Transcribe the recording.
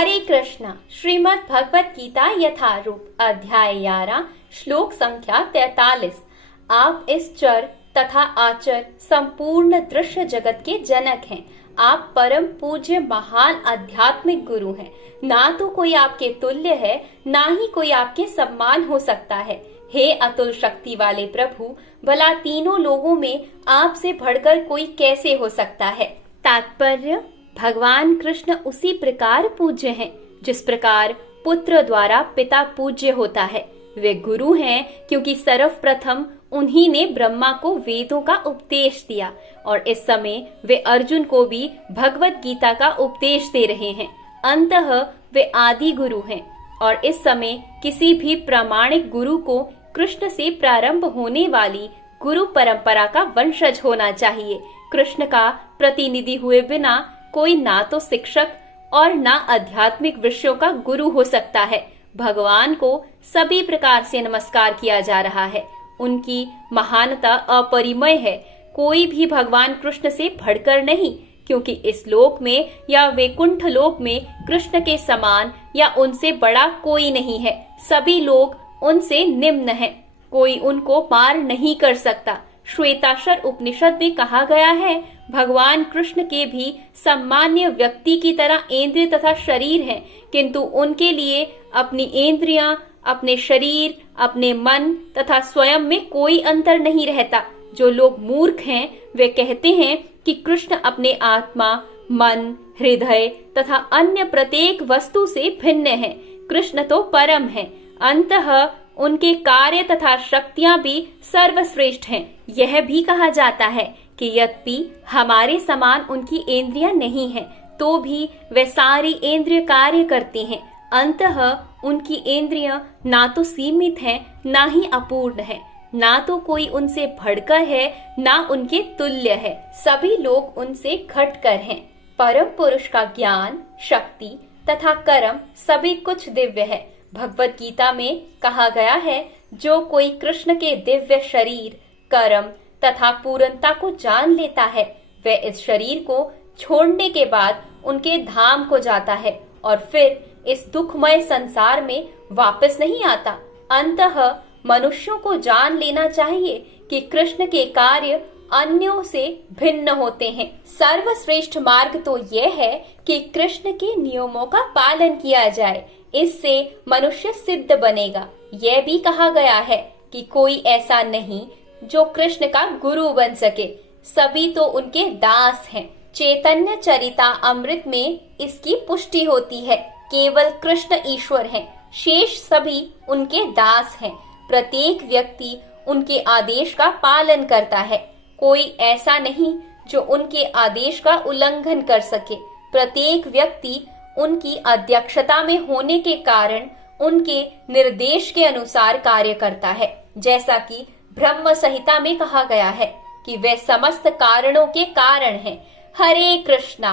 हरे कृष्णा। श्रीमद् भगवत गीता यथारूप अध्याय 11 श्लोक संख्या 43। आप इस चर तथा आचर संपूर्ण दृश्य जगत के जनक हैं। आप परम पूज्य महान आध्यात्मिक गुरु हैं। ना तो कोई आपके तुल्य है, ना ही कोई आपके समान हो सकता है। हे अतुल शक्ति वाले प्रभु, भला तीनों लोगों में आपसे बढ़कर कोई कैसे हो सकता है। तात्पर्य: भगवान कृष्ण उसी प्रकार पूज्य हैं जिस प्रकार पुत्र द्वारा पिता पूज्य होता है। वे गुरु हैं क्योंकि सर्वप्रथम उन्हीं ने ब्रह्मा को वेदों का उपदेश दिया और इस समय वे अर्जुन को भी भगवत गीता का उपदेश दे रहे हैं। अंततः वे आदि गुरु हैं और इस समय किसी भी प्रामाणिक गुरु को कृष्ण से प्रारंभ होने वाली गुरु परंपरा का वंशज होना चाहिए। कृष्ण का प्रतिनिधि हुए बिना कोई ना तो शिक्षक और ना आध्यात्मिक विषयों का गुरु हो सकता है। भगवान को सभी प्रकार से नमस्कार किया जा रहा है। उनकी महानता अपरिमेय है। कोई भी भगवान कृष्ण से बढ़कर नहीं, क्योंकि इस लोक में या वैकुंठ लोक में कृष्ण के समान या उनसे बड़ा कोई नहीं है। सभी लोग उनसे निम्न हैं। कोई उनको पार नहीं कर सकता। श्वेताक्षर उपनिषद में कहा गया है, भगवान कृष्ण के भी सामान्य व्यक्ति की तरह इंद्रिय तथा शरीर हैं, किंतु उनके लिए अपनी इंद्रियां, अपने शरीर, अपने मन तथा स्वयं में कोई अंतर नहीं रहता। जो लोग मूर्ख हैं वे कहते हैं कि कृष्ण अपने आत्मा, मन, हृदय तथा अन्य प्रत्येक वस्तु से भिन्न है। कृष्ण तो परम है। अंततः उनके कार्य तथा शक्तियां भी सर्वश्रेष्ठ हैं। यह भी कहा जाता है कि यद्यपि हमारे समान उनकी इंद्रियां नहीं हैं, तो भी वे सारी इंद्रिय कार्य करती हैं। अंततः उनकी इंद्रियां ना तो सीमित हैं, ना ही अपूर्ण हैं। ना तो कोई उनसे बढ़कर है, ना उनके तुल्य है। सभी लोग उनसे घटकर हैं। परम पुरुष का ज्ञान, शक्ति तथा कर्म सभी कुछ दिव्य है। भगवत गीता में कहा गया है, जो कोई कृष्ण के दिव्य शरीर, कर्म तथा पूर्णता को जान लेता है, वह इस शरीर को छोड़ने के बाद उनके धाम को जाता है और फिर इस दुखमय संसार में वापस नहीं आता। अंततः मनुष्यों को जान लेना चाहिए कि कृष्ण के कार्य अन्यों से भिन्न होते हैं। सर्वश्रेष्ठ मार्ग तो यह है कि कृष्ण के नियमों का पालन किया जाए। इससे मनुष्य सिद्ध बनेगा। यह भी कहा गया है कि कोई ऐसा नहीं जो कृष्ण का गुरु बन सके। सभी तो उनके दास हैं। चैतन्य चरिता अमृत में इसकी पुष्टि होती है। केवल कृष्ण ईश्वर हैं, शेष सभी उनके दास हैं। प्रत्येक व्यक्ति उनके आदेश का पालन करता है। कोई ऐसा नहीं जो उनके आदेश का उल्लंघन कर सके। प्रत्येक व्यक्ति उनकी अध्यक्षता में होने के कारण उनके निर्देश के अनुसार कार्य करता है। जैसा कि ब्रह्म संहिता में कहा गया है कि वे समस्त कारणों के कारण हैं। हरे कृष्णा।